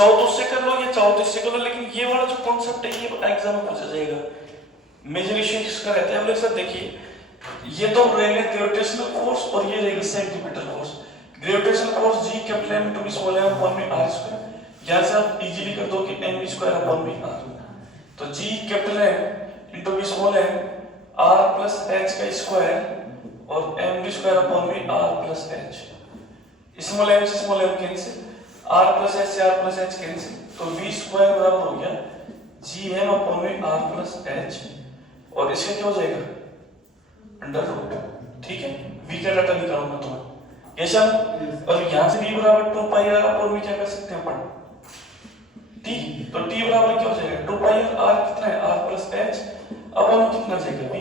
चाहो तो उससे कर लो या चाहो तो इससे कर लो, लेकिन ये वाला जो कॉन्सेप्ट है ये एग्जाम में पूछा जाएगा। मेजर इश्यू किसका रहता है? सर देखिए, ये तो रहेगा ग्रेविटेशनल फोर्स और ये रहेगा centimetre force. Gravitational force G capital M to B small m upon में r स्क्वायर। यहां से आप इजीली कर दो कि m स्क्वायर अपॉन में r, तो G capital M into B small m r plus h का स्क्वायर और m स्क्वायर अपॉन में r plus h। Small m से small m cancel, r plus h से r प्लस h कैंसिल, तो v square बराबर हो गया gm upon में r प्लस h, और इसका क्या हो जाएगा अंडर रूट। ठीक है, v का डाटा निकालूंगा तो ऐसा, और यहां से v बराबर 2 पाई r अपॉन में क्या कर सकते हैं अपन t, तो t बराबर क्या हो जाएगा 2 पाई r कितना है r प्लस h अपॉन कितना जाएगा v,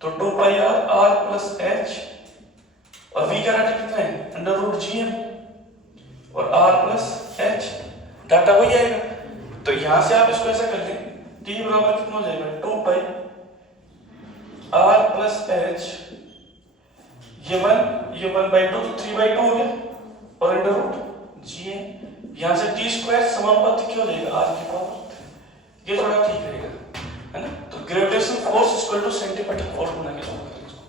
तो 2 पाई r प्लस h, और v का डाटा कितना है अंडर रूट gm और r प्लस h, डाटा वही आएगा। तो यहां से आप इसको ऐसा कर लें, t बराबर कितना हो जाएगा 2 पाई r प्लस h, ये 1/2 तो 3/2 हो गया, और अंडर रूट जी, यहां से t स्क्वायर समानुपातिक क्या हो जाएगा r की पावर। ये थोड़ा ठीक रहेगा, है ना। तो gravitational force equal two centimetre force बना के सॉल्व करें इसको।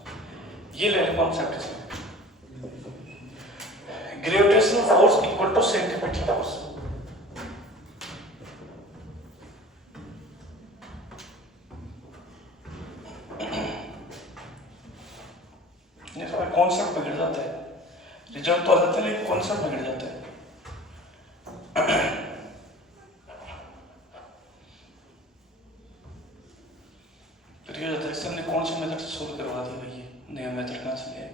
ये ले लें कॉन्सेप्ट इसमें, gravitational force equal two centimetre force. Concept बिगड़ जाता है, रिजल्ट तो आ जाता है लेकिन कॉन्सेप्ट बिगड़ जाता है। फिर ये जाता है सर ने कौन से मेथड से सोल्व करवा दिया भाई, ये नया मेथड कहाँ से लिया है।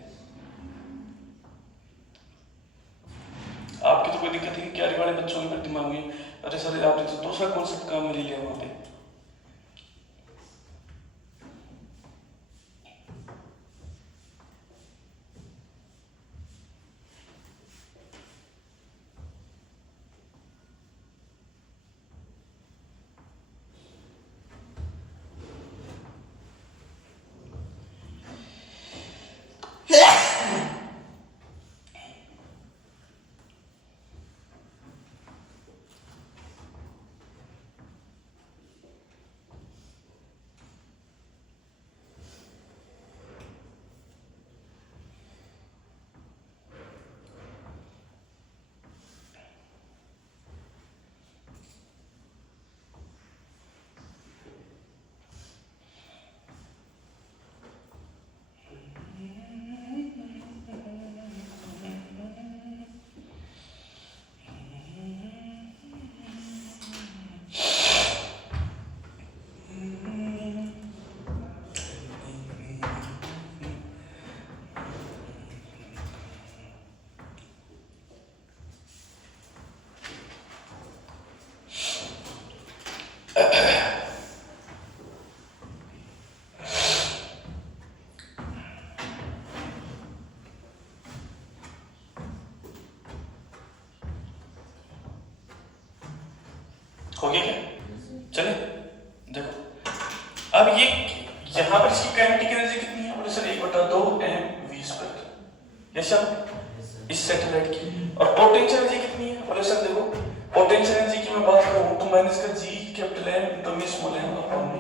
आपकी तो कोई दिक्कत है, क्यारी वाले बच्चों के दिमाग में अरे सर आपने तो दूसरा कॉन्सेप्ट काम में ले लिया वहां पे। हो गया क्या? चले देखो, अब ये यहां पर इसकी काइनेटिक एनर्जी कितनी है? बोले सर 1/2 mv²। यस सर, इस सैटेलाइट की। और पोटेंशियल एनर्जी कितनी है? बोले सर देखो, पोटेंशियल एनर्जी की मैं बात करूं तो माइनस का g capital M into v small m upon v।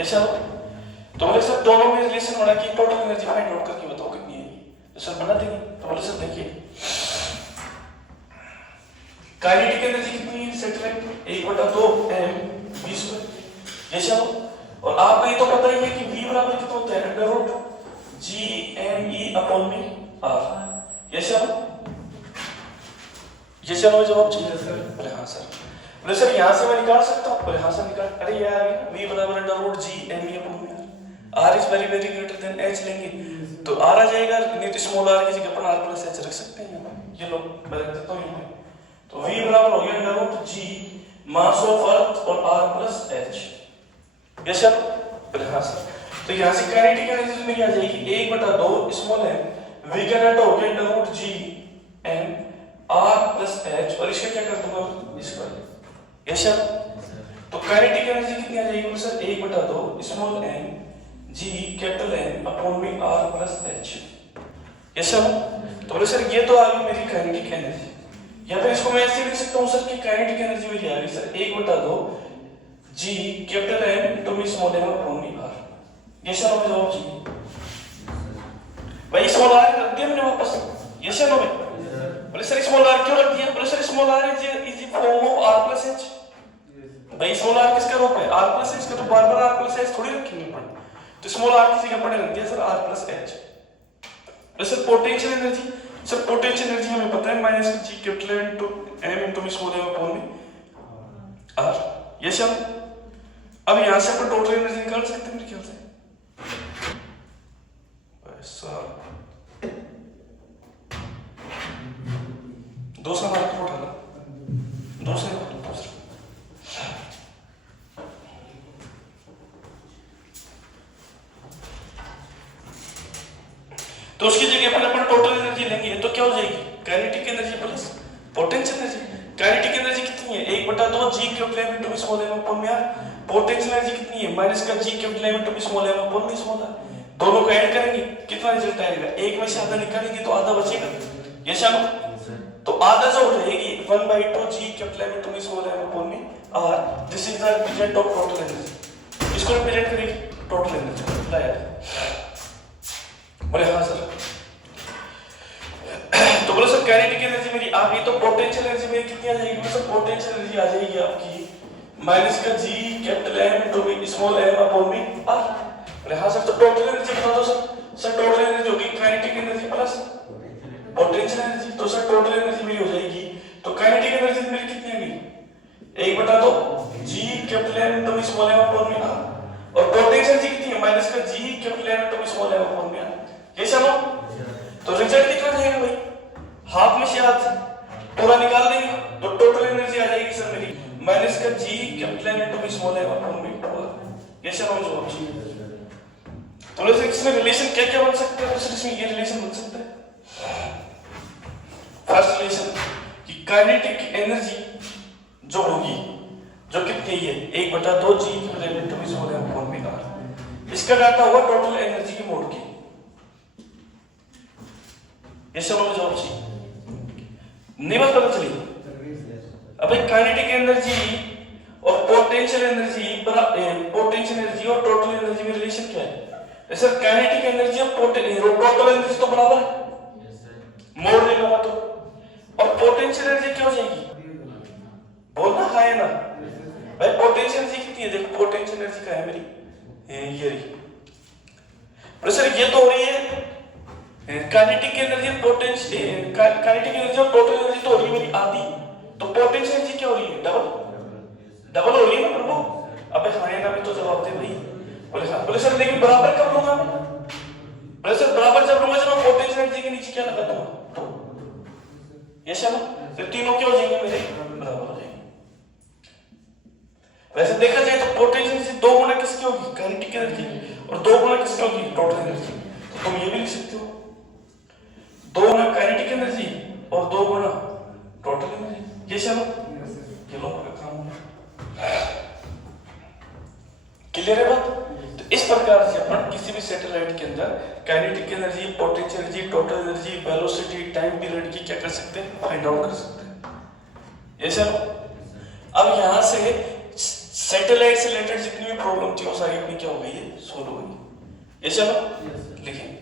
Yes sir, तो बोले सर दोनों में रिलेशन होना कि टोटल एनर्जी फाइंड आउट करके बताओ कितनी है। तो सर बना देंगे। तो बोले सर देखिए, काइनेटिक एनर्जी कितनी है सैटेलाइट में? 1/2 mv²। ये चलो, और आपको ये तो पता ही है कि v बराबर कितना होता है अंडर रूट gme अपॉन में r। ये चलो जवाब चाहिए सर? बोले हाँ सर। बोले सर यहाँ से मैं निकाल सकता हूँ? बोले हाँ सर निकाल। अरे यार v बराबर अंडर रूट gme अपॉन में r is very very greater than h लेंगे तो r आ जाएगा, नहीं तो स्मॉल r की जगह अपन r प्लस h रख सकते हैं। ये लो मैं रख देता हूँ, तो v बराबर हो गया under root g mass of earth और r plus h। Yes sir? बोले हाँ सर। तो यहाँ से काइनेटिक एनर्जी मेरी आ जाएगी 1/2 स्मॉल m, v का डाटा हो गया under root g m r plus h, और इसका क्या कर दूंगा स्क्वायर। Yes sir? तो काइनेटिक एनर्जी कितनी आ जाएगी sir? 1/2 small m g capital M upon में r plus h। Yes sir? तो बोले सर ये तो आ गई मेरी काइनेटिक एनर्जी। या फिर इसको मैं ऐसे लिख सकता हूँ सर कि काइनेटिक एनर्जी मेरी आ गई sir 1/2 G capital M into M small M upon M R. ये सर हमें जवाब चाहिए भाई। स्मॉल आर रख दिया हमने वापस, ये सर हमें बोले सर स्मॉल आर क्यों रख दिया? बोले sir small R is form of R plus H. भाई स्मॉल आर किसका रूप है? आर प्लस एच का, तो बार बार आर प्लस एच थोड़ी रखेंगे अपन, तो स्मॉल आर की जगह पढ़े रख दिया sir R plus H. Sir potential energy, sir potential energy हमें पता है minus G capital into M into M small M upon में आर। ये सर अब यहां से अपन टोटल एनर्जी निकाल सकते हैं मेरे ख्याल से। ऐसा दो से मार्क उठाना, दो से तो उसकी जगह पर अपन टोटल एनर्जी लेंगे तो क्या हो जाएगी? Kinetic energy plus potential energy. Kinetic energy कितनी है? 1/2 G capital M into small M upon में आर। पोटेंशियल एनर्जी कितनी है? माइनस का G capital M into small M upon में स्मॉल आर। दोनों को ऐड करेंगे कितना रिजल्ट आएगा? एक में से आधा निकालेंगे तो आधा बचेगा, ये शाम तो आधा जो रहेगी 1/2 G capital M into small M upon में R. This is the result of total energy. इसको रिप्रेजेंट करेगी टोटल एनर्जी लाया। बोले हाँ सर। तो बोले सर काइनेटिक एनर्जी मेरी आ गई, तो पोटेंशियल एनर्जी मेरी कितनी आ जाएगी? सर पोटेंशियल एनर्जी आ जाएगी आपकी माइनस का G capital M into small M upon में आर। बोले हाँ सर। तो टोटल एनर्जी बता दो सर। सर टोटल एनर्जी होगी kinetic energy plus potential energy. तो सर टोटल एनर्जी मेरी हो जाएगी, तो काइनेटिक एनर्जी मेरी कितनी आ गई? 1/2 G capital M into small M upon में आर। और पोटेंशियल एनर्जी कितनी है? माइनस का G capital M into small M upon में आर। ये चलो तो रिजल्ट कितना जाएगा भाई? हाफ में से हाथ पूरा निकाल देंगे तो टोटल एनर्जी आ जाएगी सर मेरी माइनस का G capital M into small M upon में आर। ये चलो जवाब चाहिए। तो वैसे इसमें रिलेशन क्या क्या बन सकता है? सर इसमें ये रिलेशन बन सकता है। फर्स्ट रिलेशन कि काइनेटिक एनर्जी जो होगी जो कितनी है 1/2 G capital M into small M upon में आर। इसका डाटा हुआ टोटल एनर्जी के मोड की। ये सब हमें जवाब चाहिए। नहीं बात पता चली? अब काइनेटिक एनर्जी और पोटेंशियल एनर्जी और टोटल एनर्जी में रिलेशन क्या है? सर काइनेटिक एनर्जी और टोटल एनर्जी तो बराबर है, मोड़ लेगा तो। और पोटेंशियल एनर्जी क्या हो जाएगी? बोलना हाँ है ना भाई। पोटेंशियल एनर्जी कितनी है? देखो पोटेंशियल एनर्जी क्या है मेरी, ये रही। सर ये तो हो रही है kinetic energy potential, kinetic energy और टोटल एनर्जी तो हो रही है मेरी आधी, तो पोटेंशियल एनर्जी क्या हो रही है? डबल हो रही है ना प्रभु। अबे हाँ ना भी तो जवाब दे भाई। बोले हाँ। बोले सर लेकिन बराबर कब लूंगा मैं? बोले सर बराबर जब लूंगा जब मैं पोटेंशियल एनर्जी के नीचे क्या लगा दूंगा। ये चलो फिर तीनों क्या हो जाएंगे मेरे? बराबर हो जाएंगे। वैसे देखा जाए तो पोटेंशियल एनर्जी 2 गुना किसकी होगी? काइनेटिक एनर्जी, और 2 गुना किसकी होगी? Total energy. तो तुम ये भी लिख सकते हो 2 गुना काइनेटिक एनर्जी और 2 गुना टोटल एनर्जी। ये चलो ये लोगों का काम है। क्लियर है बात? तो इस प्रकार से अपन किसी भी सैटेलाइट के अंदर kinetic energy, potential energy, total energy, velocity, time period की क्या कर सकते हैं? फाइंड आउट कर सकते हैं। ये चलो अब यहां से सैटेलाइट से रिलेटेड जितनी भी प्रॉब्लम थी वो सारी अपनी क्या हो गई है? सोल्व हो गई। ये चलो लिखें।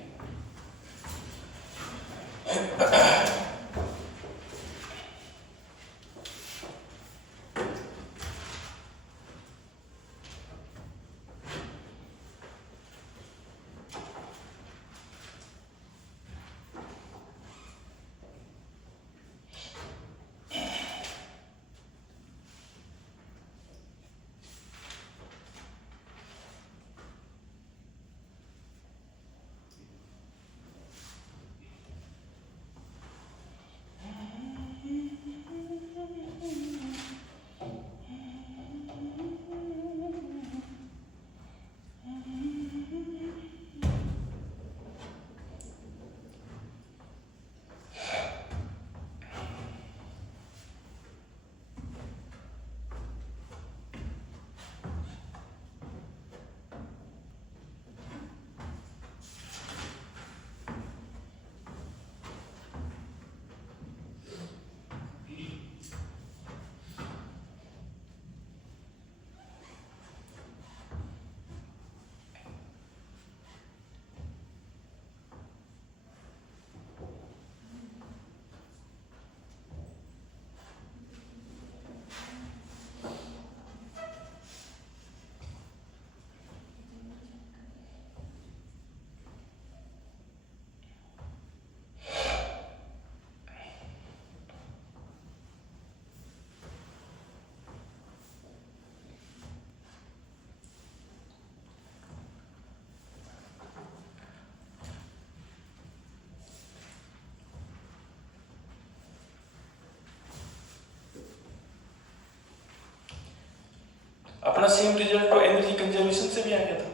अपना सेम रिजल्ट तो एनर्जी कंजर्वेशन से भी आ गया था,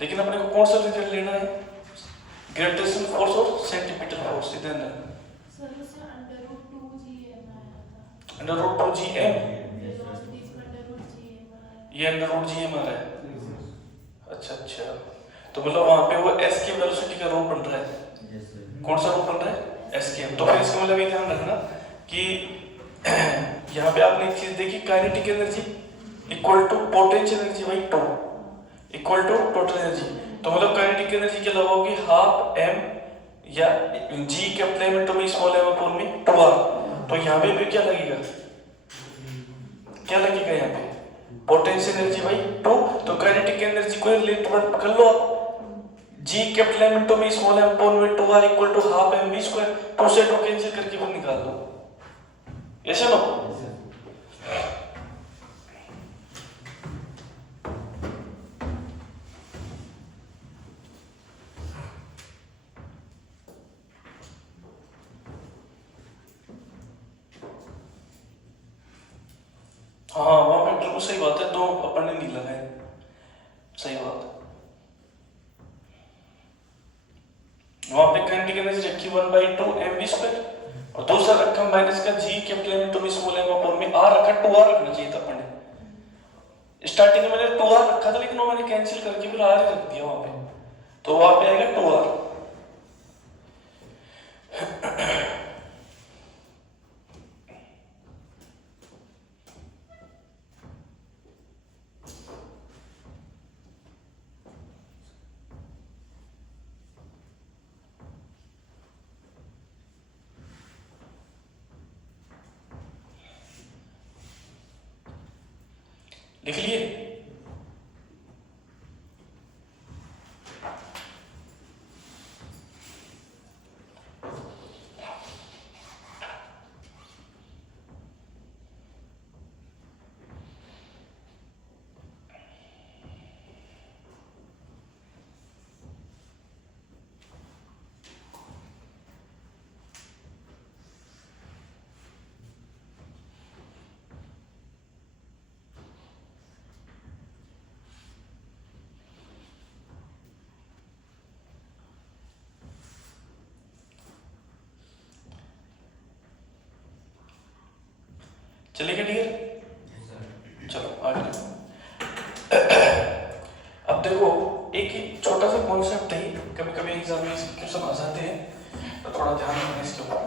लेकिन अपने को कौन सा रिजल्ट लेना है, ग्रेविटेशन फोर्स और सेंटीमीटर फोर्स। इधर √2gm, ये √gm आ रहा है। अच्छा, तो मतलब वहां पे वो s की वेलोसिटी का रूप बन रहा है। कौन सा रूप बन रहा है, s के। तो फिर इसका मतलब ये ध्यान रखना कि यहाँ पे आपने एक चीज देखी, kinetic energy equal to potential energy by two equal to total energy. तो मतलब काइनेटिक एनर्जी क्या लगा होगी, हाफ m या g capital M into small m upon में 2r। तो यहाँ पे भी क्या लगेगा, यहाँ पे पोटेंशियल एनर्जी बाई 2। तो काइनेटिक एनर्जी को रिलेट कर लो आप, g capital M into small m upon में 2r equal to half mv square. 2 से 2 कैंसिल करके वो निकाल दो, ऐसे लो। हाँ वहां पे बिल्कुल सही बात है, 2 अपन ने नहीं लगाए, सही बात। वहां पे काइनेटिक एनर्जी रखी 1/2 mv स्क्वायर और दूसरा रखा माइनस का g capital M into small m upon में r रखा, 2r रखना चाहिए था अपन ने। स्टार्टिंग में मैंने 2r रखा था, लेकिन वो मैंने कैंसिल करके फिर r ही रख दिया वहां पे, तो वहां पे आएगा 2r। लिख लिए, चलेगा डियर। चलो आगे। अब देखो एक ही छोटा सा कॉन्सेप्ट है, कभी कभी एग्जाम में इसके क्वेश्चन आ जाते हैं, तो थोड़ा ध्यान रखना इसके ऊपर।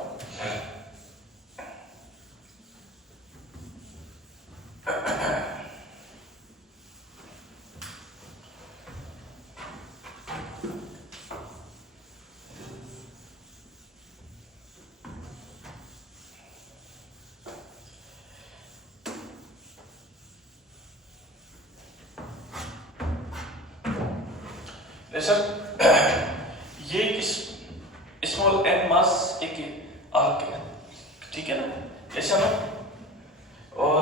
सर ये स्मॉल n मास एक आर्क है, ठीक है ना, ऐसा ना, और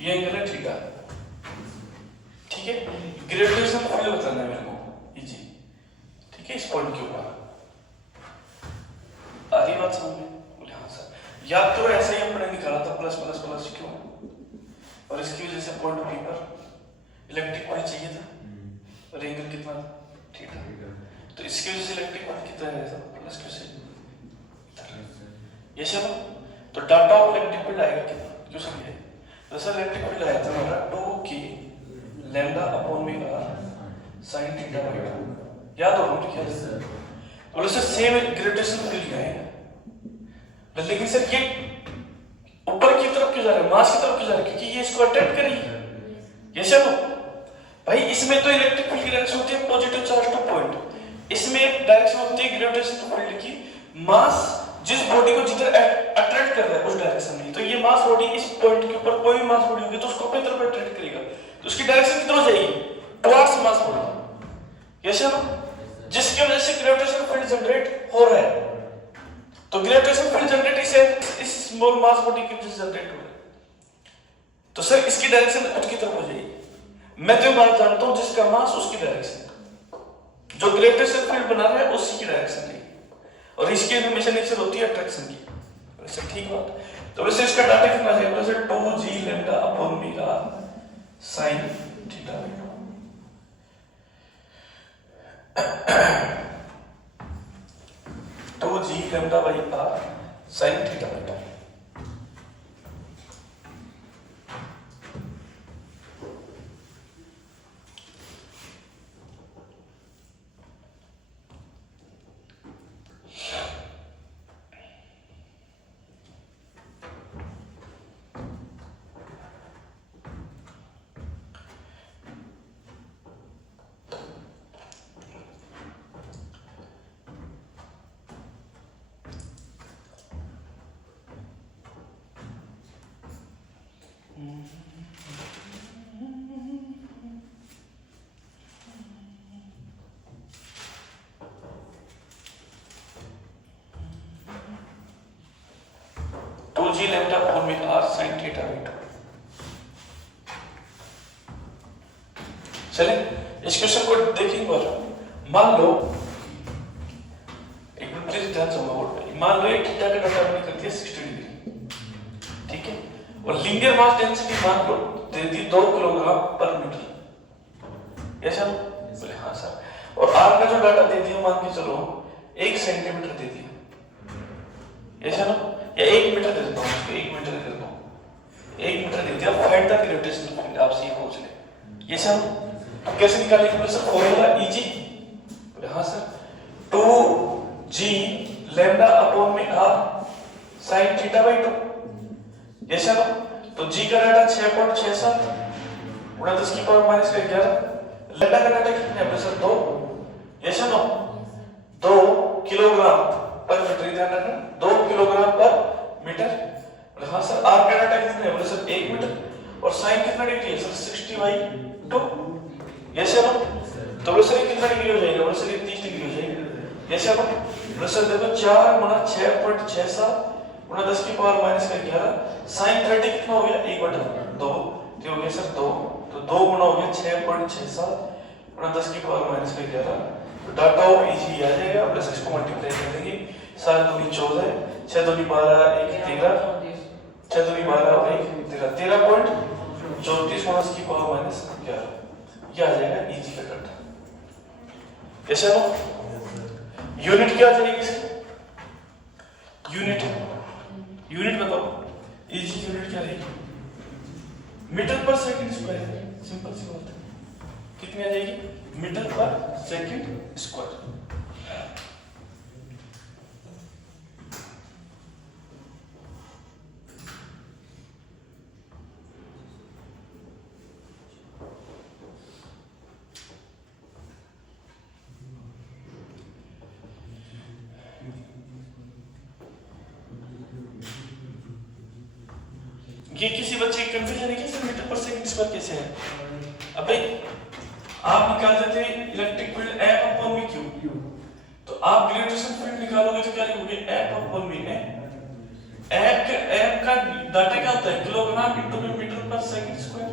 ये एंगल है थीटा, ठीक है। ग्रेविटेशन फील्ड बताना है मेरे को, इजी, ठीक है, इस पॉइंट के ऊपर। आ रही बात समझ में? बोले हाँ सर। याद तो ऐसा ही हमने निकाला था, प्लस प्लस प्लस क्यों, और इसकी वजह से पॉइंट बी पर इलेक्ट्रिक पॉइंट चाहिए था, और एंगल कितना था, थीटा। तो इसकी वजह से इलेक्ट्रिक पॉइंट कितना है, प्लस क्यों से ये चलो। तो डाटा ऑफ इलेक्ट्रिक फील्ड आएगा कितना, क्यों समझे। तो सर इलेक्ट्रिक फील्ड आया था हमारा 2k लैम्डा अपॉन में r sin थीटा बाई 2, याद होगा मुझे क्या है। बोले सर सेम ग्रेविटेशन फील्ड है, लेकिन सर ये ऊपर की तरफ क्यों जा रहा है, मास की तरफ क्यों जा रहा है, क्योंकि ये इसको अट्रैक्ट करेगी। ये चलो भाई, इसमें तो इलेक्ट्रिक फील्ड की डायरेक्शन होती है पॉजिटिव चार्ज टू पॉइंट, इसमें एक डायरेक्शन होती है ग्रेविटेशन फील्ड की, मास जिस बॉडी को जिधर अट्रैक्ट कर रहा है उस डायरेक्शन में। तो ये मास बॉडी इस पॉइंट के ऊपर कोई भी मास बॉडी होगी तो उसको अपनी तरफ अट्रैक्ट करेगा, तो उसकी डायरेक्शन किधर हो जाएगी, टुवर्ड्स मास बॉडी। यस ना, जिसकी वजह से ग्रेविटेशन फील्ड जनरेट हो रहा है। तो ग्रेविटेशन फील्ड जनरेट इस स्मॉल मास बॉडी की वजह से जनरेट हो रहा है। तो सर इसकी डायरेक्शन उसकी तरफ हो जाएगी। मैं तो बात जानता हूं जिसका मास उसकी डायरेक्शन, जो ग्रेविटेशन फील्ड बना रहा है उसी की डायरेक्शन है, और इसकी एनिमेशन नेचर होती है अट्रैक्शन की। वैसे ठीक बात। तो वैसे इसका डाटा कितना चाहिए, वैसे 2g लैम्डा अपॉन b का sin theta by 2 2g lambda by r sin theta by 2। G lambda upon में r sin थीटा बाई 2। चलिए इस क्वेश्चन को देखेंगे बार। मान लो एक मिनट प्लीज ध्यान से बोर्ड पे, मान लो ये थीटा का डाटा हमने कर दिया 60 डिग्री, ठीक है, और लीनियर मास डेंसिटी मान लो दे दी 2 किलोग्राम पर मीटर, ऐसा बोले हाँ सर, और r का जो डाटा दे दिया मान के चलो 1 सेंटीमीटर दे दिया, ऐसा ना, या 1 मीटर दे देता हूँ, 1 मीटर दे देता हूँ, 1 मीटर दे दिया, फाइंड द ग्रेविटेशनल फील्ड, आपसे ये पूछ ले, ये सब तो कैसे निकालेंगे, बोले सर फॉर्मूला Eg, बोले हाँ सर, 2g लैम्डा अपॉन में r sin थीटा बाई 2, ये सब तो g का डाटा 6.67 गुणा 10 की पावर माइनस 11, लैम्डा का डाटा कितना है बोले सर 2, ये सब 2 किलोग्राम पर मीटर, ध्यान रखना 2 किलोग्राम पर मीटर, बोले हाँ सर, r का डाटा कितना है बोले सर 1 मीटर, और sin कितना डिग्री है सर 60/2, ये सब तो बोले सर कितना डिग्री हो जाएगा, बोले सर 30 डिग्री हो जाएगा, ये सब बोले सर देखो 4 गुणा 6.67 गुणा 10 की पावर माइनस 11, sin 30 कितना हो गया 1/2, तो हो गया सर 2, तो 2 गुणा हो गया 6.67 गुणा 10 की पावर माइनस 11, तो डाटा ऑफ Eg आ जाएगा, प्लस इसको मल्टीप्लाई कर देंगे, 7 दूनी 14, 6 दूनी 12, 1 13, 6 दूनी 12 और 1 13, 13.34 गुणा 10 की पावर माइनस 11, ये आ जाएगा Eg का डाटा, कैसे हो, यूनिट क्या आ जाएगी इसकी, यूनिट बताओ, Eg यूनिट क्या रहेगी, मीटर पर सेकंड स्क्वायर, सिंपल सी बात है, कितनी आ जाएगी, मीटर पर सेकंड स्क्वायर। ये किसी बच्चे की कंफ्यूजन है कि सर मीटर पर सेकंड स्क्वायर कैसे है, अबे आप निकाल देते electric field F upon v Q, तो आप ग्रेविटेशन फील्ड निकालोगे तो क्या लिखोगे F अपॉन v में F का डाटा क्या होता है किलोग्राम इंटू मीटर पर सेकंड स्क्वायर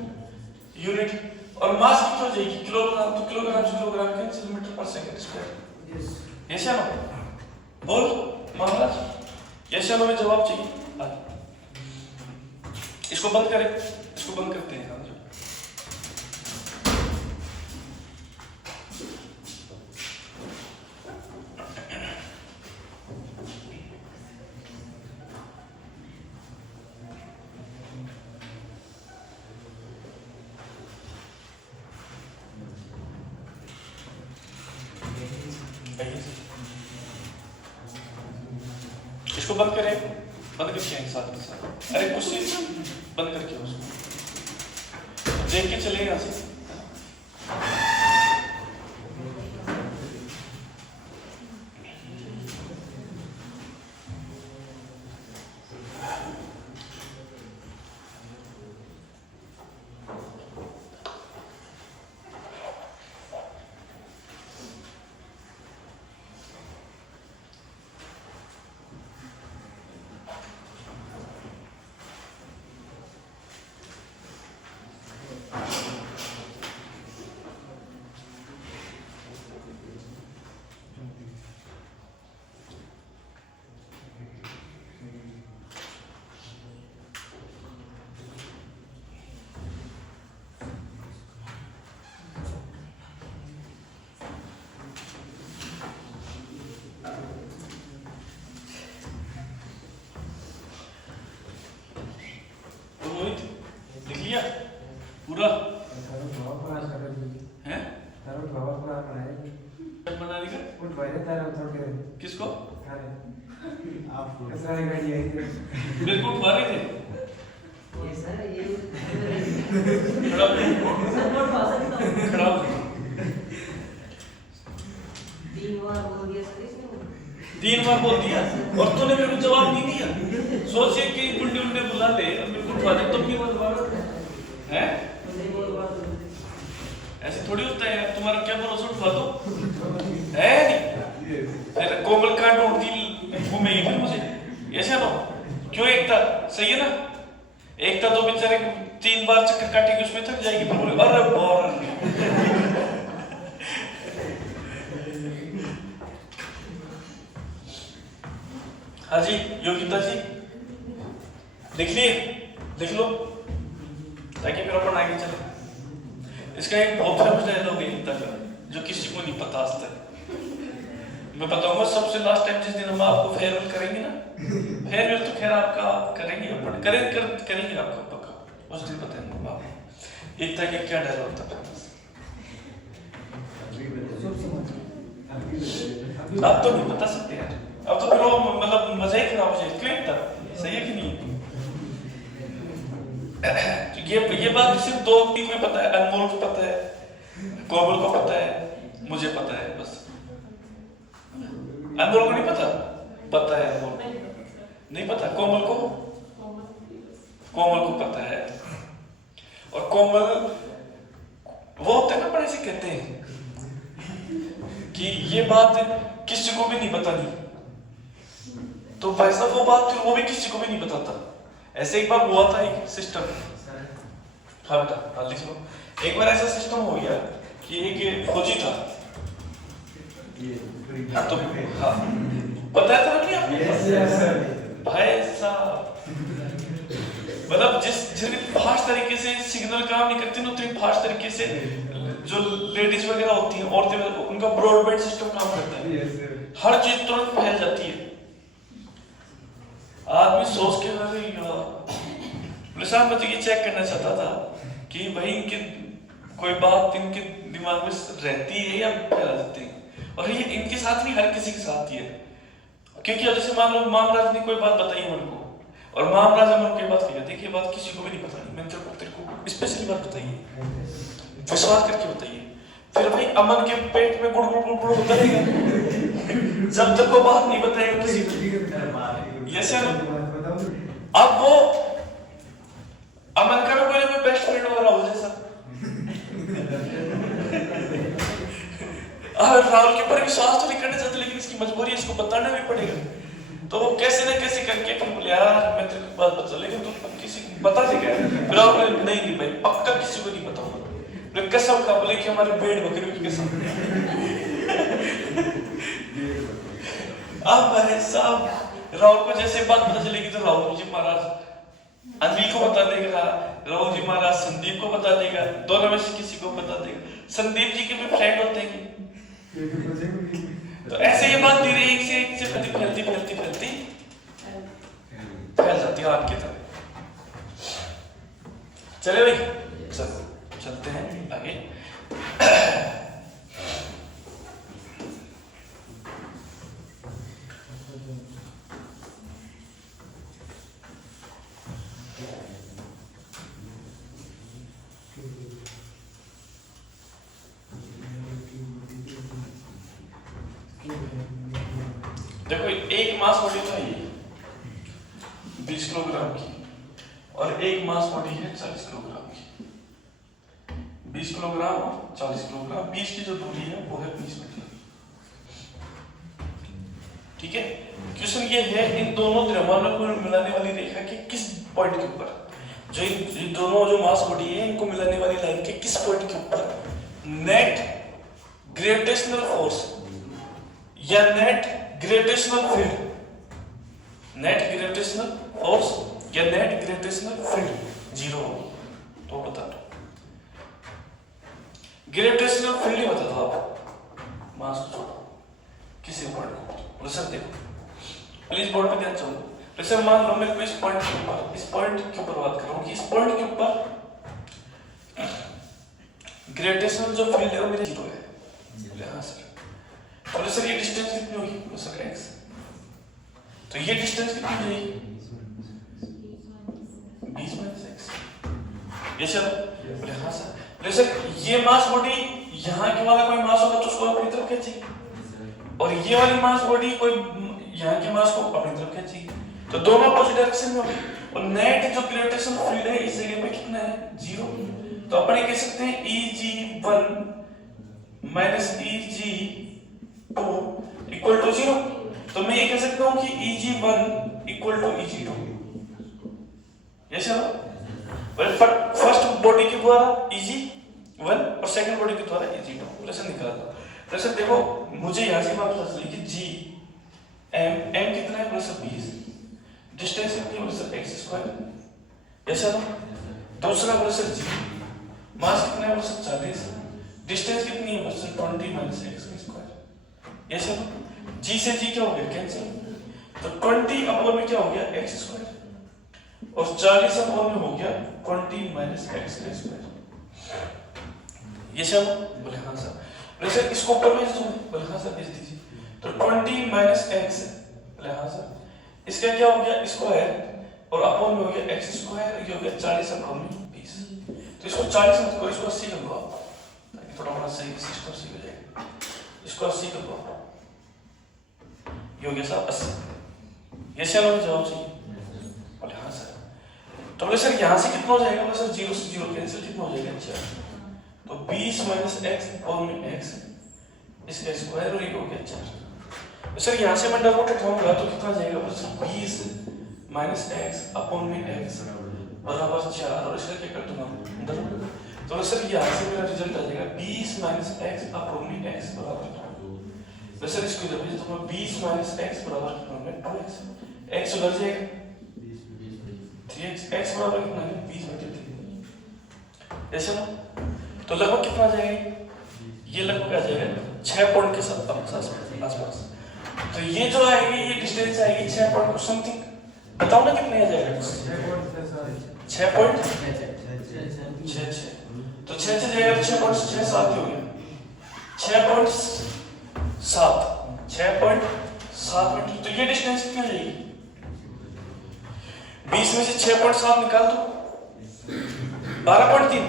यूनिट, और मास कितना हो जाएगी किलोग्राम, तो किलोग्राम से किलोग्राम कैंसिल, मीटर पर सेकंड स्क्वायर, यस या नो, बोल महाराज, यस या नो में जवाब चाहिए, इसको बंद करें, इसको बंद करते हैं, इसको बंद करें, बंद करके साथ के साथ, अरे कुछ बंद करके उसको देख के चले यहाँ से, दिया पूरा हैं बना देगा किसको मेरे को उठवा रहे थे खड़ा हो 3 बार बोल दिया और तूने मेरे को जवाब नहीं दिया। सोचिए कि गुंडे उंडे बुला ले और मेरे को उठवा दे तो क्यों है ऐसे थोड़ी होता है। तुम्हारा क्या भरोसा उठवा दो है नहीं कोमल का ढूंढ दी घूमेगी फिर मुझे ऐसे ना क्यों एकता सही है ना एकता तो बेचारे 3 बार चक्कर काटेगी उसमें थक जाएगी फिर बोले अरे बार हाँ जी योगिता जी लिख लिए लिख लो ताकि फिर अपन आगे चले। इसका एक बहुत फेमस डायलॉग है योगिता का जो किसी को नहीं पता आज तक। मैं बताऊंगा सबसे लास्ट टाइम जिस दिन हम आपको फेयरवेल करेंगे ना फेयरवेल तो खैर आपका करेंगे अपन करेंगे आपको पक्का उस दिन बताएंगे आप एकता का क्या डायलॉग था फेमस। आप तो नहीं बता सकते यार अब तो फिर वो मतलब मजा ही खराब हो जाए क्यों था सही है कि नहीं। ये बात सिर्फ 2 को पता है अनमोल को पता है कोमल को पता है मुझे पता है बस अनमोल को नहीं पता है अनमोल नहीं पता कोमल को पता है और कोमल वो होते हैं ना बड़े से कहते हैं कि ये बात किसी को भी नहीं बतानी तो भाई साहब वो बात फिर वो भी किसी को भी नहीं बताता। ऐसे एक बार हुआ था एक सिस्टम हाँ बेटा हाँ लिख लो। एक बार ऐसा सिस्टम हो गया कि एक फौजी था हाँ तो हाँ बताया था ना आपको भाई साहब मतलब जिस फास्ट तरीके से सिग्नल काम नहीं करती ना उतनी फास्ट तरीके से जो लेडीज वगैरह होती हैं औरतें उनका ब्रॉडबैंड सिस्टम काम करता है हर चीज तुरंत फैल जाती है। आदमी सोच के पुलिस मैं तो ये चेक करना चाहता था कि भाई इनके कोई बात इनके दिमाग में रहती है या फैला देते हैं और ये इनके साथ नहीं हर किसी के साथ ही है क्योंकि जैसे मान लो मामराज ने कोई बात बताई मेरे को और मामराज ने मेरे को बात कही देखिए बात किसी को भी नहीं बताई मैंने तेरे को स्पेशली बात बताई विश्वास करके बताइए फिर भाई अमन के पेट में गुड़ गुड़ गुड़ गुड़ होता रहेगा जब तक वो बात नहीं बताएगा किसी को। यस सर अब वो अमन का भी कोई बेस्ट फ्रेंड होगा राहुल जैसा राहुल के ऊपर विश्वास तो नहीं करना चाहते लेकिन इसकी मजबूरी है इसको बताना भी पड़ेगा तो वो कैसे ना कैसे करके फिर बोले यार मैं तेरे को बात बता लेकिन तू किसी को बता देगा फिर राहुल नहीं भाई पक्का किसी को नहीं बताऊंगा कसम खा बोले कि हमारे भेड़ बकरियों की कसम। अब भाई साहब राहुल को जैसे बात पता चलेगी तो राहुल जी महाराज अनिल को बता देगा राहुल जी महाराज संदीप को बता देगा दोनों में से किसी को बता देगा। संदीप जी के भी फ्रेंड होते हैं तो ऐसे ये बात धीरे एक से फैलती फैल जाती है आग की तरह। चले भाई चलते हैं आगे। देखो एक मास बॉडी तो है 20 किलोग्राम की और एक मास बॉडी है 40 किलोग्राम की। 20 किलोग्राम और 40 किलोग्राम 20 की जो दूरी है वो है 20 मीटर। ठीक है क्वेश्चन ये है इन दोनों द्रव्यमानों को मिलाने वाली रेखा के किस पॉइंट के ऊपर जो इन दोनों जो मास बॉडी है इनको मिलाने वाली लाइन के किस पॉइंट के ऊपर नेट ग्रेविटेशनल फोर्स या नेट ग्रेविटेशनल फील्ड फोर्स या नेट ग्रेविटेशनल फील्ड 0 तो बता दो। ग्रेविटेशनल फील्ड ही बता दो आप मास को छोड़ो किसी पॉइंट को रिसर देखो प्लीज बोर्ड पे ध्यान चलो। रिसर मान लो मेरे को इस पॉइंट के ऊपर बात कर रहा हूँ कि इस पॉइंट के ऊपर ग्रेविटेशनल जो फील्ड है वो मेरे 0 है। बोले हाँ सर। बोले सर ये डिस्टेंस कितनी होगी? बोले सर x। तो ये डिस्टेंस कितनी हो जाएगी? 20 माइनस x। ये चलो। बोले हाँ सर। बोले सर ये मास बॉडी यहाँ के वाला कोई मास होगा तो उसको अपनी तरफ खींचेगी, और ये वाली मास बॉडी कोई यहाँ के मास को अपनी तरफ खींचेगी, तो दोनों अपोजिट डायरेक्शन में होगी। और नेट जो ग्रेविटेशनल फील्ड है इस जगह पे कितना है? 0। तो अपन ये कह सकते हैं Eg1 minus Eg2 equal to 0। तो मैं ये कह सकता हूँ कि Eg1 equal to Eg2। Yes sir. First body के द्वारा Eg1 और सेकंड बॉडी के द्वारा Eg2 प्रेशर निकालता। प्रेशर देखो मुझे यहाँ से बात पता चली कि G m कितना है? प्रेशर 20। डिस्टेंस कितनी है? Pressure x²। Yes sir. दूसरा प्रेशर G मास कितना है? प्रेशर 40। डिस्टेंस कितनी है? Pressure 20 minus x²। Yes sir. G से G क्या हो गया? कैंसिल। तो 20 अपॉन में क्या हो गया? x² और 40 अपॉन में हो गया 20 माइनस x²। ये सब? बोले हाँ सर। बोले सर इसको ऊपर भेज दूं? बोले हाँ सर भेज दीजिए। तो 20 माइनस x। बोले हाँ सर। इसका क्या हो गया? स्क्वायर और अपॉन में हो गया x², ये हो गया 40 अपॉन में 20। तो इसको 40 मत करो, इसको 80 कर लो आप, ताकि थोड़ा बड़ा सही इसको 80 हो जाएगा। इसको 80 कर लो, ये हो गया साहब 80। ये चलो जवाब चाहिए? बोले हाँ सर। तो बोले सर यहाँ से कितना हो जाएगा? बोले सर 0 से 0 कैंसिल, कितना हो जाएगा? 4। तो 20 माइनस x अपॉन में x, इसका स्क्वायर और ये हो गया 4। तो सर यहाँ से मैं अंडर रूट उठाऊंगा तो कितना जाएगा? बोले सर 20 माइनस x अपॉन में x बराबर 4, और इसका क्या कर दूंगा? Under root. तो सर यहाँ से मेरा रिजल्ट आ जाएगा 20 माइनस x अपॉन में x बराबर। तो सर इसको जब भेज दूंगा 20 माइनस x बराबर कितना है? 2x। x उधर जाएगा 3x, x बराबर कितना है? 20 बटे 3। ऐसे ना? तो लगभग कितना आ जाएगा? ये लगभग आ जाएगा 6 पॉइंट के साथ आसपास। तो ये जो आएगी, ये डिस्टेंस आएगी 6 पॉइंट कुछ समथिंग। बताओ ना कितने आ जाएगा? 6 पॉइंट 6। तो 6 से जाएगा 6.67 हो गया। 6.7 मीटर। तो ये डिस्टेंस कितनी हो जाएगी? 20 में से 6.7 निकाल दो, 12.3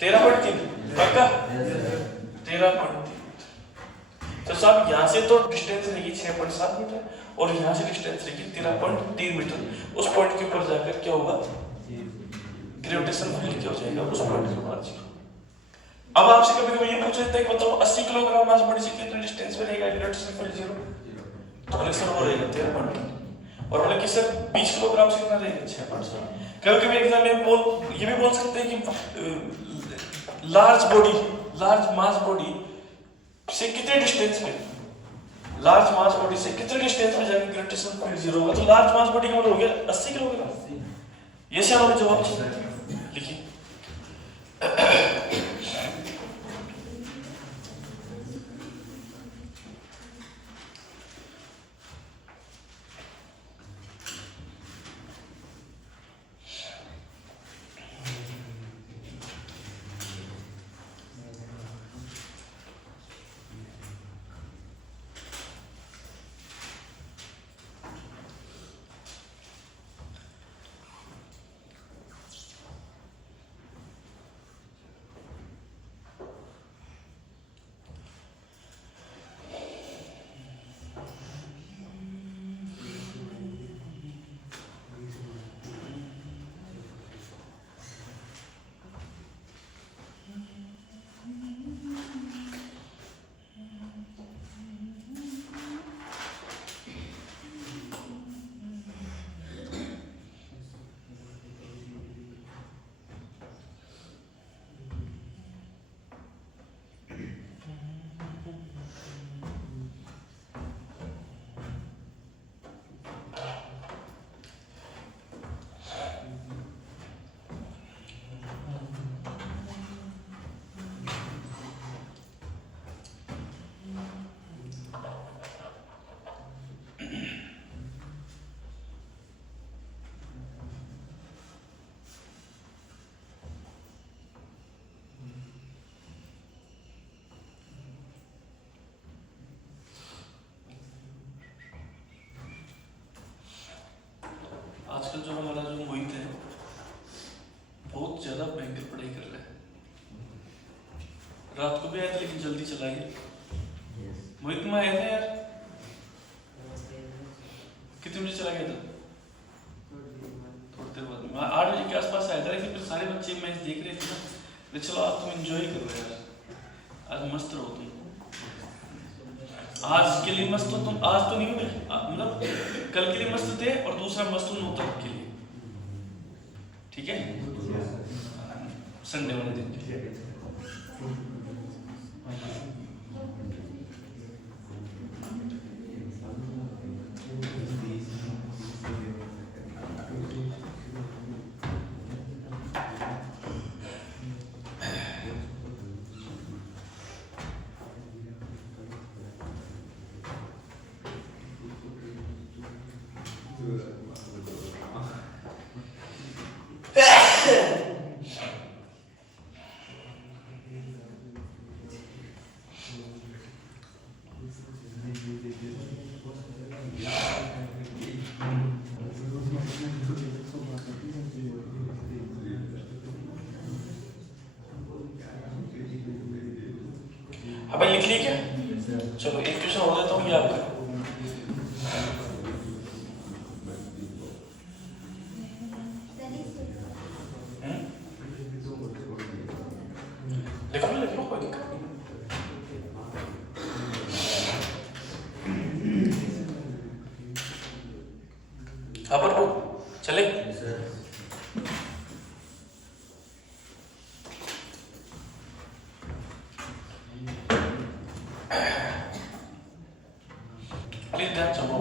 13.3 पक्का? 13.3। तो साहब यहाँ से तो डिस्टेंस रहेगी 6.7 मीटर और यहाँ से डिस्टेंस रहेगी 13.3 मीटर। उस पॉइंट के ऊपर जाकर क्या होगा? ग्रेविटेशन फील्ड क्या हो जाएगा? उस पॉइंट के ऊपर। अब आपसे कभी-कभी ये पूछा जाता है कि बताओ 80 किलोग्राम मास बॉडी से कितने डिस्टेंस पे रहेगा ग्रेविटेशन फील्ड 0? तो बोले सर वो रहेगा 13.3। और बोले कि सर 20 किलोग्राम से कितना रहेगा? 6.7। कभी-कभी एग्जाम में ये भी बोल सकते हैं कि लार्ज मास बॉडी से कितने डिस्टेंस पे, लार्ज मास बॉडी से कितने डिस्टेंस पे जाके ग्रेविटेशन फील्ड 0 होगा? तो लार्ज मास बॉडी का मतलब हो गया 80 किलोग्राम। ये से हमारा जवाब लिखिए। आजकल जो हमारा जो मोहित है बहुत ज्यादा भयंकर पढ़ाई कर रहा है। रात को भी आया था लेकिन जल्दी चला गया। मोहित में आया था यार, कितने बजे चला गया था? थोड़ी देर बाद में 8 बजे के आसपास आया था, लेकिन फिर सारे बच्चे मैच देख रहे थे ना, चलो आज तुम एंजॉय करो यार, आज मस्त रहो तुम, आज के लिए मस्त हो तुम, आज तो नहीं हुए मतलब कल के लिए मस्त थे और दूसरा मस्त हो 9 तारीख के लिए, ठीक है, संडे वाले दिन के लिए। अब लिख ली क्या? चलो एक क्वेश्चन हो देता हूँ, ये आपका लिख लो कोई दिक्कत नहीं। हाँ पर चले प्लीज ध्यान चलो।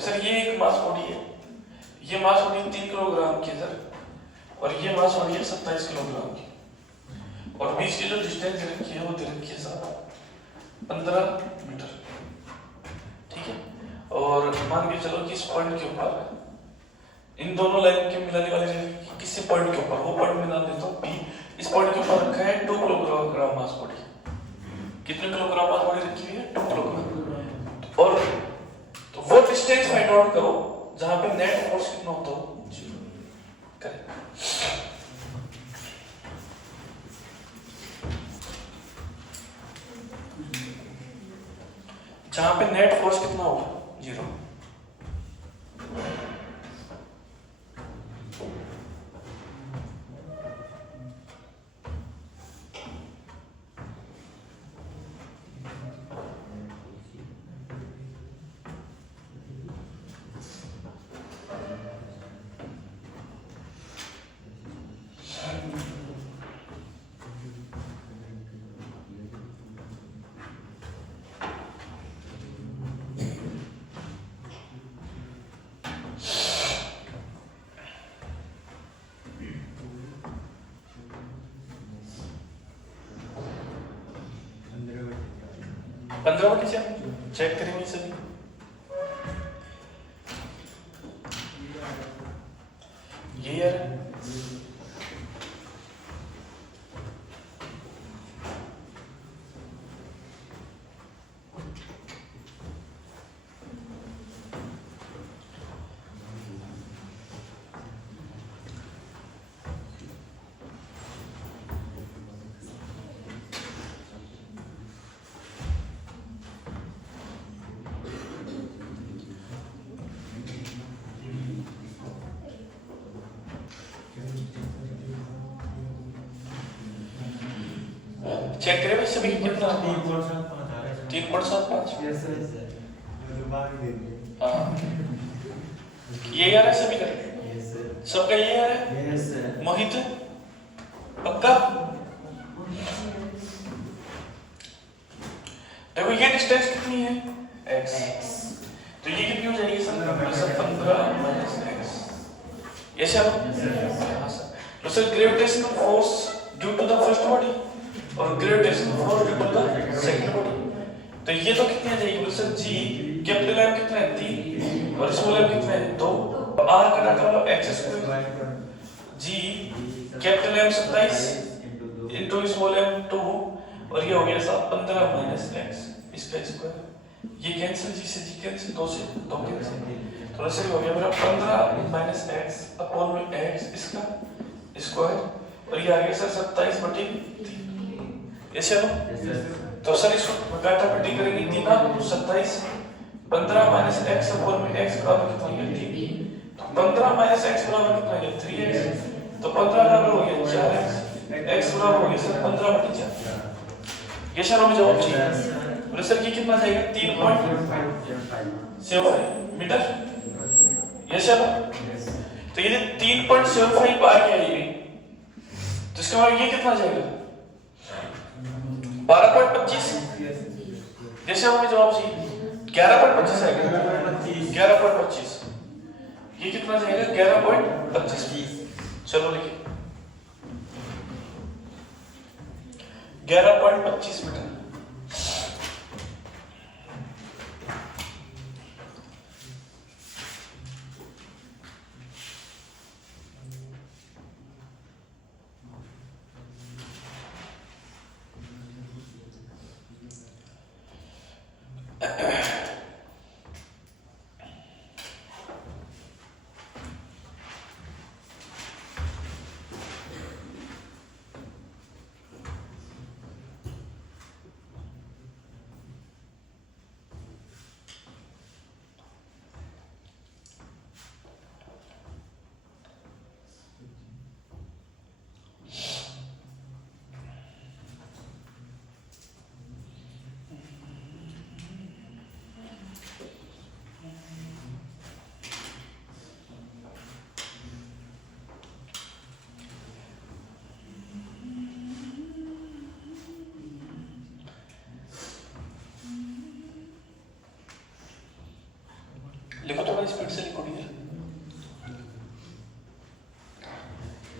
सर ये एक मास बॉडी है, ये मास बॉडी 3 किलोग्राम की है सर, और ये मास बॉडी है 27 किलोग्राम की, और बीच की जो डिस्टेंस दे रखी है वो दे रखी है सर 15 मीटर, ठीक है। और मान के चलो कि इस पॉइंट के ऊपर इन दोनों लाइन के मिलाने वाले किसी पॉइंट के ऊपर, वो पॉइंट में नाम देता हूँ P, इस पॉइंट के ऊपर रखा है 2 किलोग्राम मास बॉडी। कितने किलोग्राम मास बॉडी रखी हुई है? 2 किलोग्राम। और तो वो डिस्टेंस फाइंड आउट करो जहां पे नेट फोर्स कितना होता हो, 0। करेक्ट। जहां पे नेट फोर्स कितना होगा, 0। पंद्रह वाली चेक करेंगे सभी। ये यार चेक करें भाई सभी कितना? 3.75। हाँ ये यार है सभी का, सबका ये यार है। मोहित पक्का? देखो ये डिस्टेंस कितनी है, x, तो ये कितनी हो जाएगी? 15 माइनस x। ये सर तो sir gravitational force due to the first body और gravitational force due to the second body, तो ये तो कितनी आ जाएगी सर? g कैपिटल M कितना है 3 और स्मॉल m कितना है 2, r का मतलब x², g capital M 27 into small m 2, और ये हो गया साहब 15 माइनस x, इसका स्क्वायर। ये कैंसिल, जी से जी कैंसिल, 2 से 2 कैंसिल, थोड़ा सा हो गया मेरा 15 माइनस एक्स अपॉन में एक्स इसका स्क्वायर, और ये आ गया सर 27/3। ऐसे लो तो सर इसको काटाकाटी करेंगे, 3 27, 15 माइनस एक्स अपॉन में एक्स बराबर कितना हो गया 3, तो 15 माइनस एक्स बराबर कितना हो गया 3x, तो 15 बराबर हो गया 4x, x बराबर हो गया सर 15/4। ये सर हमें जवाब चाहिए। बोले सर ये कितना जाएगा 3.75 मीटर। ये सर तो ये 3.75 आ गया ये, तो इसके बाद ये कितना जाएगा 12.25। जैसे हमें जवाब चाहिए 11.25 आएगा, 11.25, ये कितना जाएगा 11.25। चलो लिखिए 11.25 मीटर। लिखो थोड़ा स्पीड से लिखो भैया,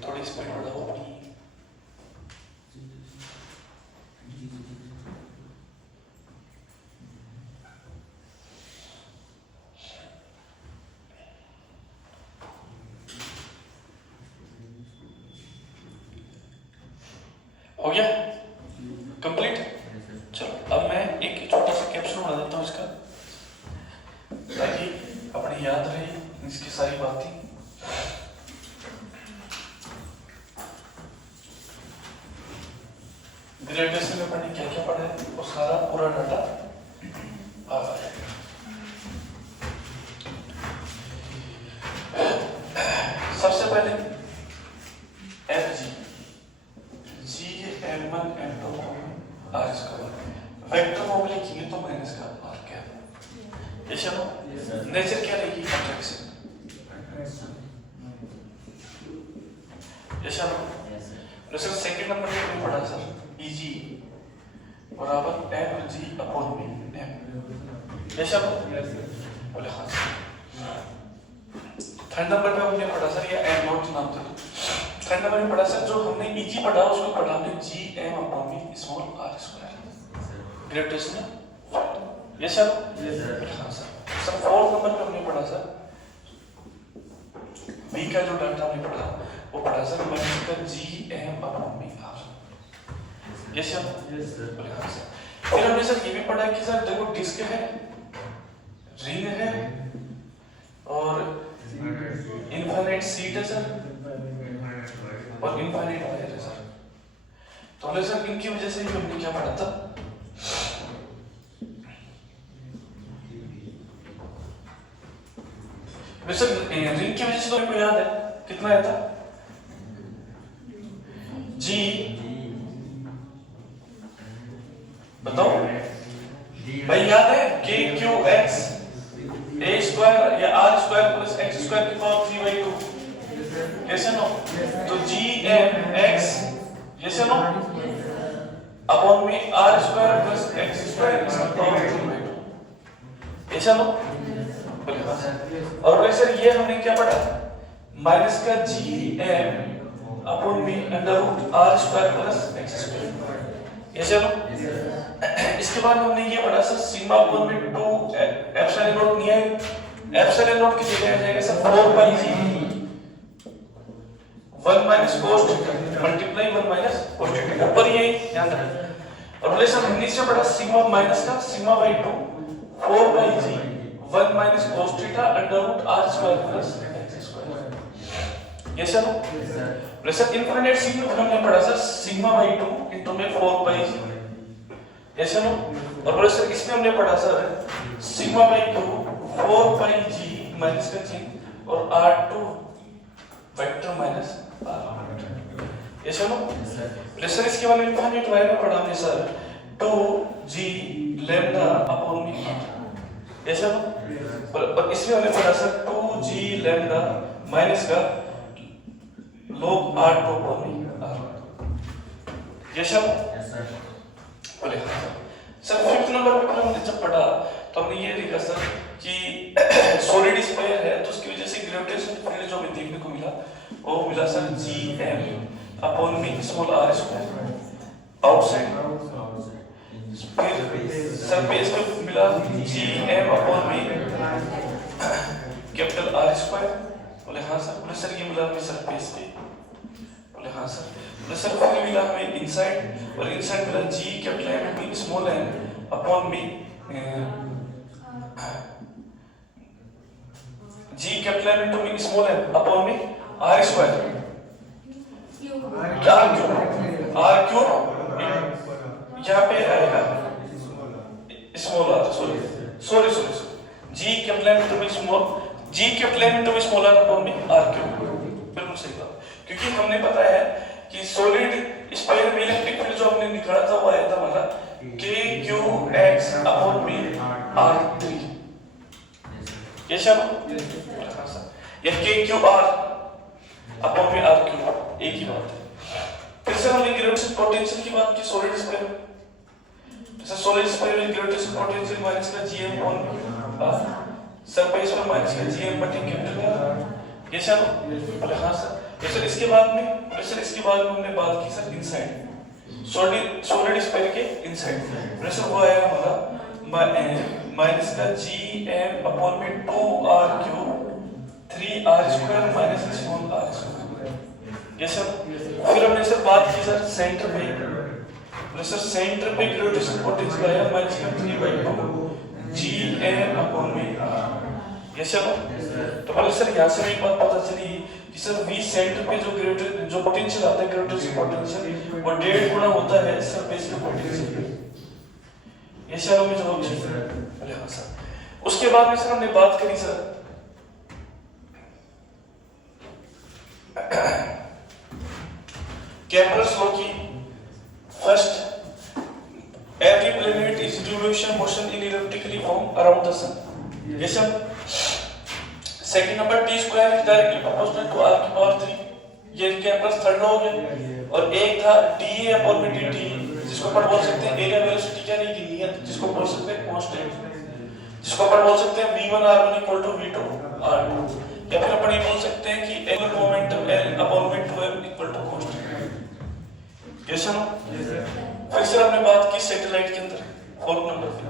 थोड़ी स्पीड बढ़ाओ अपनी। हो गया कंप्लीट। चलो अब मैं एक छोटा सा कैप्शन बना देता हूँ इसका, ताकि अपनी याद रहे इसकी सारी बातें। ग्रेजुएशन में पढ़ने क्या क्या पढ़ा है वो सारा पूरा डाटा आ गया। सबसे पहले F G m1 m2 r square vector form लिखेंगे तो माइनस का r कैप। ये चलो नेचर क्या रहेगी कॉन्ट्रैक्शन। ये चलो सर सेकंड नंबर पे हमने पढ़ा सर Eg बराबर mg अपॉन m। ये चलो बोले हाँ। थर्ड नंबर पे हमने पढ़ा सर ये m नॉट नाम था। थर्ड नंबर में पढ़ा सर जो हमने Eg पढ़ा उसको पढ़ा हमने gm upon m small r square gravitation. ये चलो हाँ सर। सर फोर्थ नंबर पे हमने पढ़ा सर v का जो डाटा हमने पढ़ा वो पढ़ा सर माइनस का gm अपॉन m r। ये सर बोले हाँ सर। फिर हमने सर ये भी पढ़ा कि सर देखो डिस्क है, रिंग है और इनफाइनाइट सीट है सर और इनफाइनाइट वायर है सर। तो हमने सर इनकी वजह से हमने क्या पढ़ा था वैसे रिंग की वजह से तो आपको याद है कितना आया था जी बताओ भाई याद है k q x a square या r square plus x square की पावर 3/2 कैसे नो तो g m x जैसे नो अपॉन में r square plus x square इसकी पावर 3/2 ऐसा नो। और वैसे ये हमने क्या पढ़ा माइनस का gm अपॉन में under root r square plus x square. ये चलो इसके बाद हमने ये पढ़ा सर सिग्मा अपॉन में 2 एप्सिलॉन नॉट नहीं है, एप्सिलॉन नॉट की जगह आ जाएगा सर 4 पाई g 1 minus cos multiply 1 minus cos ऊपर ये ध्यान रखना। और बोले सर हमने इससे पढ़ा सिग्मा माइनस का sigma by 2 4 by g 1 minus cos theta under root r square plus x square। ये चलो प्लस इनफिनिट सिग्मा फिर हमने पढ़ा सर सिग्मा बाई 2 इनटू में 4 by g। ये चलो और प्लस इसमें हमने पढ़ा sir sigma by 2 4 by g minus का चिन्ह और r2 वेक्टर माइनस r। ये चलो प्लस इसके बारे में इनफिनिट वाई में पढ़ा हमने सर 2g लैम्डा अपॉन में। ये चलो और इसमें हमने पढ़ा सर 2g लैम्डा माइनस का log r2 अपॉन में r। ये चलो बोले सर फिफ्थ नंबर पे हमने जब पढ़ा तो हमने ये लिखा सर कि सॉलिड स्फीयर है तो उसकी वजह से ग्रेविटेशनल फील्ड जो हमें देखने को मिला वो मिला सर gm अपॉन में स्मॉल r स्क्वायर आउटसाइड। फिर सरफेस पे मिला gm अपॉन में कैपिटल R स्क्वायर। बोले हाँ सर। बोले सर ये मिला हमें सरफेस पे। बोले हाँ सर। बोले सर फिर मिला हमें इनसाइड और इनसाइड मिला g कैपिटल M में स्मॉल n अपॉन में g कैपिटल M में स्मॉल n अपॉन में R स्क्वायर। क्या क्यों R क्यों यहाँ पे आएगा small r sorry g capital M में स्मॉल g कैपिटल M में स्मॉल r अपॉन में r क्यों। बिल्कुल सही बात क्योंकि हमने पता है कि सॉलिड स्फीयर में इलेक्ट्रिक फील्ड जो हमने निकाला था वो आया था हमारा kqx अपॉन में r3। ये सब या kqr अपॉन में r3 एक ही बात है। फिर से हमने ग्रेविटेशनल पोटेंशियल की बात की सॉलिड स्फीयर में। जैसे सॉलिड स्फीयर में ग्रेविटेशनल पोटेंशियल माइनस का gm अपॉन r सरफेस पर माइनस का gm बटे कैपिटल R। ये सब बोले हाँ सर। फिर इसके बाद में हमने बात की सर इनसाइड सॉलिड स्फीयर के इनसाइड। फिर वो आया हमारा माइनस का gm अपॉन में 2r cube 3r square minus small r square. ये सब फिर हमने सर बात की सर सेंटर पे। सर सेंटर पे ग्रेविटेशनल पोटेंशियल आया माइनस का 3/2 gm अपॉन में r। ये सब तो पहले सर यहाँ से एक बात पता चली कि सर v सेंटर पे जो पोटेंशियल आता है ग्रेविटेशनल पोटेंशियल वो 1.5 गुना होता है सरफेस के पोटेंशियल पे। ये सर हमें जवाब चाहिए। अरे हाँ सर। उसके बाद में सर हमने बात करी सर केपलर्स लॉ की। First every planet is revolution motion in elliptically form around the sun। ये सब second number t square is directly proportional to r की पावर 3। ये केपलर्स थर्ड लॉ हो गया। और एक था dA अपॉन में dt जिसको अपन बोल सकते हैं एरिया वेलोसिटी क्या नहीं की नियत जिसको बोल सकते हैं कांस्टेंट जिसको अपन बोल सकते हैं v1r1 इक्वल टू v2r2 या फिर अपन ये बोल सकते हैं कि एंगुलर मोमेंटम l अपॉन में 2m इक्वल टू कांस्टेंट। ये सुनो फिर से हमने बात की सैटेलाइट के अंदर फोर्थ नंबर पे।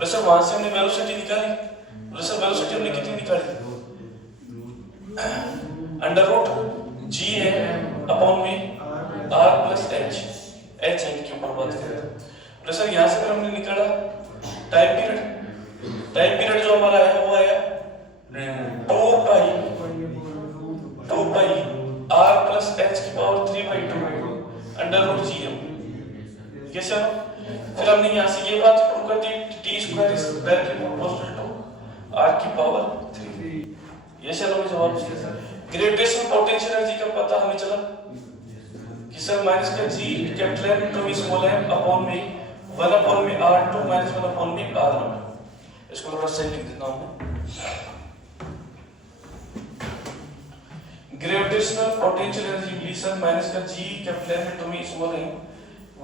वैसे वहां से हमने वेलोसिटी निकाली। वैसे वेलोसिटी हमने कितनी निकाली अंडर रूट gm अपॉन में r प्लस h एंड के ऊपर बात करें तो वैसे यहाँ से फिर हमने निकाला टाइम पीरियड जो हमारा आया वो आया 2 पाई r प्लस h की पावर 3/2 अंडर रूट gm। ये सर फिर हमने यहाँ से ये बात प्रूव कर दी t square is directly proportional to r की पावर 3। ये सर हमें जवाब चाहिए सर। ग्रेविटेशनल पोटेंशियल एनर्जी का पता हमें चला कि सर माइनस का g capital M two small m upon में 1 अपॉन में r2 माइनस 1 अपॉन में r1। इसको थोड़ा सही लिख देता हूँ। ग्रेविटेशनल पोटेंशियल एनर्जी भी सर माइनस का g capital M two small m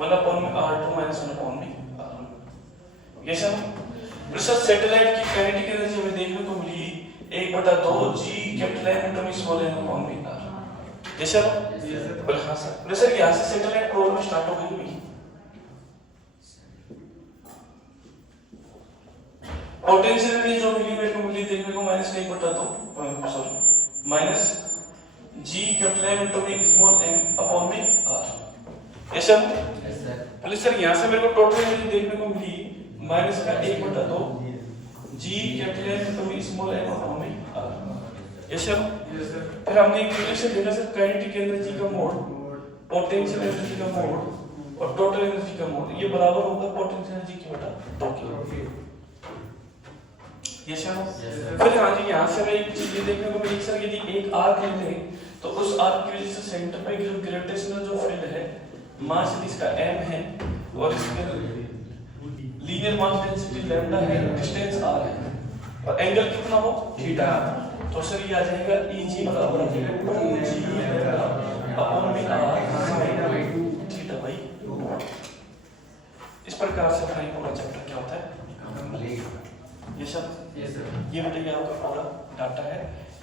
1 upon में r2 माइनस 1 अपॉन में r1। ये सर सैटेलाइट की काइनेटिक एनर्जी हमें देखने को मिली 1/2 g capital M two small m upon में r। ये सर बोले हाँ सर। बोले सर यहाँ से सैटेलाइट प्रॉब्लम स्टार्ट हो गई हुई। पोटेंशियल एनर्जी जो मिली मेरे को मिली देखने को -1/2 sorry minus g capital M two small m upon में r। ये सर बोले सर यहाँ से मेरे को टोटल एनर्जी देखने को मिली माइनस का 1/2 जी कैपिटल एन कभी स्मॉल एन और ओमी यस सर। फिर हमने एक रिलेशन देखा सर, काइनेटिक एनर्जी का मोड, पोटेंशियल एनर्जी का मोड और टोटल एनर्जी का मोड, ये बराबर होगा पोटेंशियल एनर्जी की बटा 2 की। Yes sir. फिर हाँ जी यहाँ से हमें एक चीज ये देखने को मिली सर, यदि एक आर्क लें तो उस आर्क की वजह से सेंटर पे जो ग्रेविटेशनल जो फील्ड है, मास इसका m है और इसके लीनियर मास डेंसिटी लैम्डा है, डिस्टेंस r है और एंगल कितना हो थीटा, तो सर ये आ जाएगा Eg बराबर आ जाएगा 2g लैम्डा अपॉन में r sin थीटा बाई 2। इस प्रकार से अपना पूरा चैप्टर क्या होता है ये सब। ये बताइए आपका पूरा डाटा है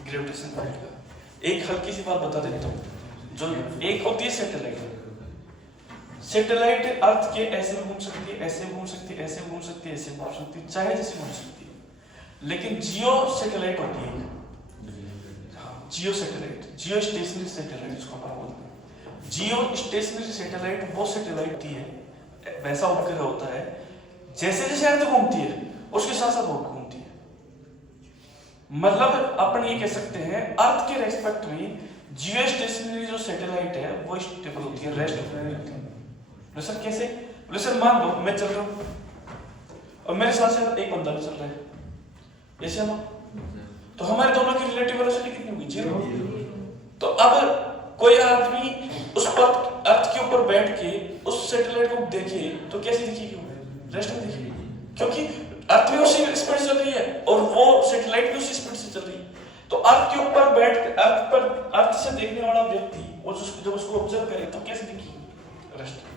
ग्रेविटेशन फील्ड का। एक हल्की सी बात बता देता हूँ, जो एक होती है सैटेलाइट। सैटेलाइट अर्थ के ऐसे घूम सकती है, ऐसे घूम सकती है, ऐसे घूम सकती है, ऐसे घूम सकती है, चाहे जैसे घूम सकती है। लेकिन जियो सैटेलाइट होती है, जियो सैटेलाइट, जियो स्टेशनरी सैटेलाइट जिसको अपन बोलते हैं। जियो स्टेशनरी सैटेलाइट वो सैटेलाइट होती है, वैसा उपग्रह होता है जैसे जैसे अर्थ घूमती है उसके साथ साथ वो घूमती है। मतलब अपन ये कह सकते हैं अर्थ के रेस्पेक्ट में जियो स्टेशनरी जो सैटेलाइट है वो स्टेबल होती है, रेस्ट होती है। सर कैसे? बोले सर मान लो मैं चल रहा हूँ और मेरे साथ साथ एक बंदा भी चल रहा है, ऐसे ना, तो हमारे दोनों की रिलेटिव वेलोसिटी कितनी होगी? 0। तो अब कोई आदमी उस पर अर्थ के ऊपर बैठ के उस सैटेलाइट को देखे तो कैसी दिखेगी? रेस्ट में दिखेगी, क्योंकि अर्थ भी उसी स्पीड से चल रही है और वो सैटेलाइट भी उसी स्पीड से चल रही है। तो अर्थ के ऊपर बैठ के अर्थ से देखने वाला व्यक्ति वो जब उसको ऑब्जर्व करे तो कैसे दिखेगी? रेस्ट।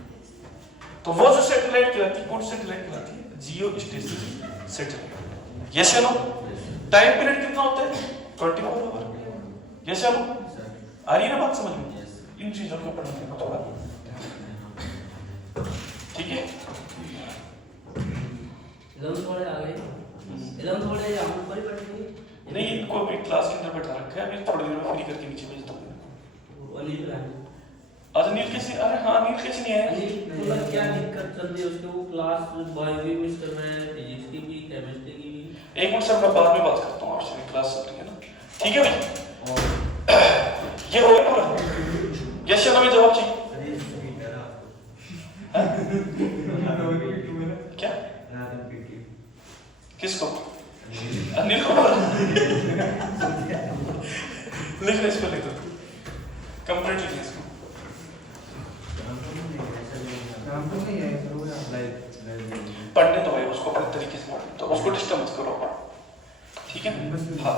तो वो जो सैटेलाइट कहलाती है, कौन सैटेलाइट कहलाती है? जियो स्टेशनरी सैटेलाइट। यस या नो? टाइम पीरियड कितना होता है? 24 आवर। यस या नो? आ रही है ना बात समझ में? इन चीजों को पढ़ने को थोड़ा ठीक है। थोड़े आ गए, थोड़े हम ऊपर ही बैठेंगे नहीं, इनको अभी क्लास के अंदर बैठा रखा है, अभी थोड़ी देर में फ्री करके नीचे भेज दूंगा। अनिल आज नील कैसे? अरे हाँ नील कैसे नहीं आया? मतलब क्या दिक्कत चल रही है उसके? वो क्लास बायो भी मिस कर रहा है, फिजिक्स की भी, केमिस्ट्री की भी। एक मिनट सर, मैं बाद में बात करता हूँ आपसे, क्लास चल रही है ना, ठीक है भाई? ये हो गया पूरा? यस या नो में जवाब चाहिए? क्या? किसको? अनिल को? लिख इस पर लिख दो, कंप्लीट लिख इसको। पढ़ने दो भाई उसको अपने तरीके से, तो उसको डिस्टर्ब मत करो, ठीक है? हाँ।